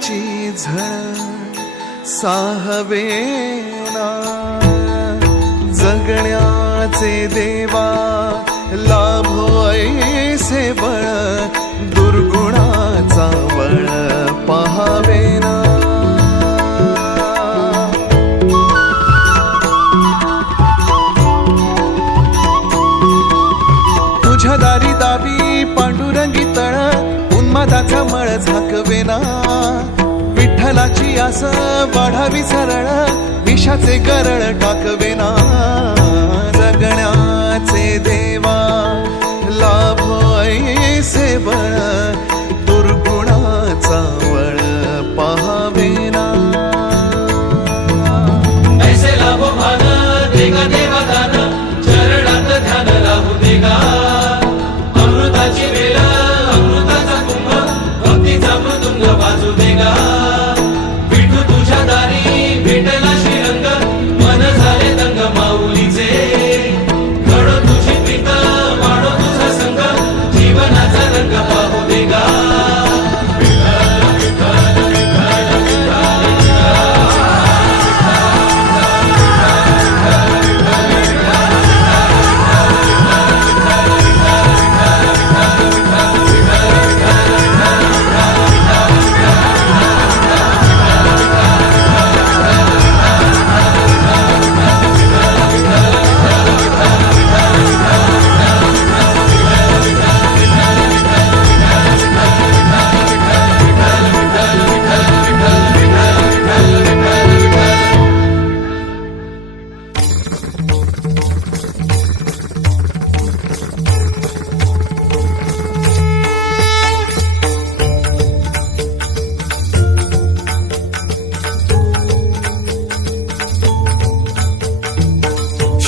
फुलाची झड साहवेना जगण्याचे देवा कळवेना विठ्ठलाची आस वाढावी सरळ. विषाचे गरळ टाकवेना. जगण्याचे देवा. 나.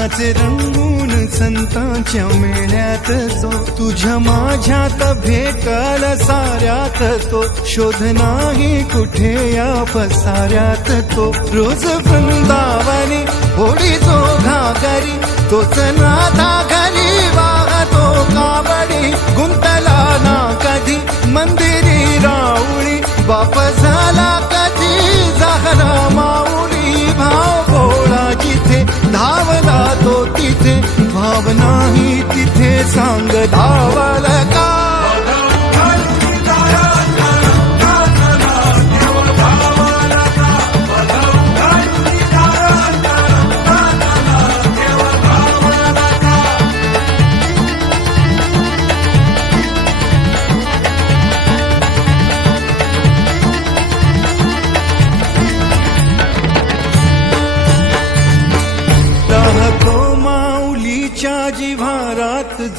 रंगाचे रंगून संतांच्या मेळ्यात जो तुझ्या माझ्यात भेटल साऱ्यात तो. शोध नाही कुठे या पसाऱ्यात तो. रोज वृंदावनी होडी तो घागरी तोच नादा घरी वाहतो काबडी गुंतला ना भावनाही तिथे सांग धावल का?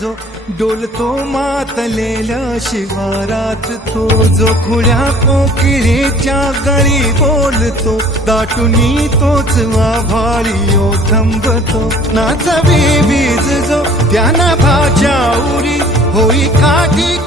जो डोलतो मातलेल्या शिवारात तो जो खुड्या कोकिळेच्या गळी बोलतो दाटुनी तोच आभाळी ओ थंबतो. नाचवी वीज जो त्यांना भाच्या उरी होई काठी